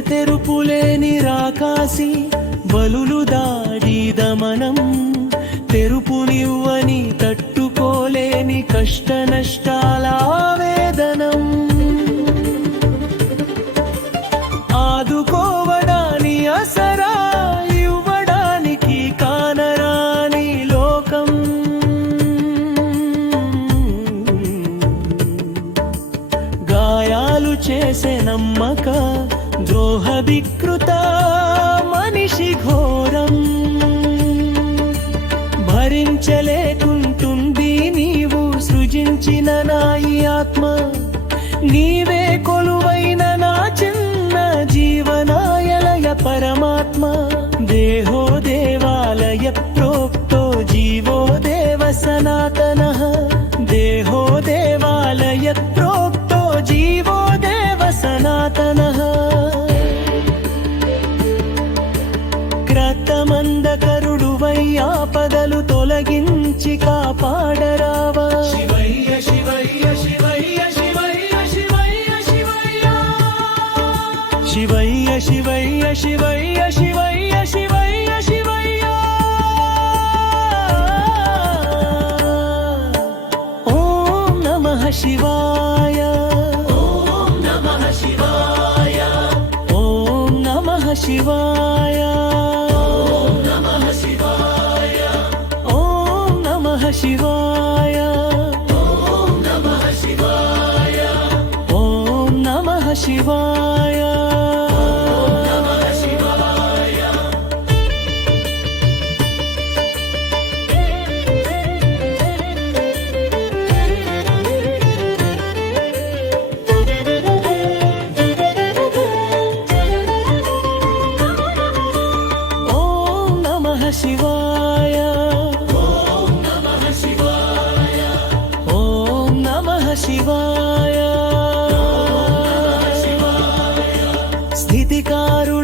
తెరపులేని రాకాసి బలులు దాడి దమనం, తెరుపునివ్వని తట్టుకోలేని కష్ట నష్టాల ఆవేదనం, ఆదుకోవడాని అసరా ఇవ్వడానికి కానరాని లోకం, గాయాలు చేసే నమ్మక ద్రోహ వికృత మనిషి ఘోరం, భరించలేకుంటుంది నీవు సృజించిన నా ఈ ఆత్మ, నీవే కొలువైన నా చిన్న జీవనాయలయ పరమాత్మ, దేహో దేవాలయ ప్రోక్తో జీవో దేవ సనాతనః, దేహో దేవాలయ ప్రోక్తో జీవో దేవ సనాతనః, క్రతమందకరుడువై ఆపదలు తొలగించి కాపాడరావా, శివయ్య శివయ్య శివయ్య శివయ్య శివయ్య శివయ్య శివయ్య శివయ్య శివయ్య శివయ్య శివయ్య. ఓం నమః శివాయ, ఓం నమః శివాయ, ఓం నమః శివాయ, ఓం నమః శివాయ, ఓం నమః శివాయ, ఓం నమః శివాయ, ఓం నమః శివాయ. శివాయ, ఓం నమః శివాయ, ఓం నమః శివాయ.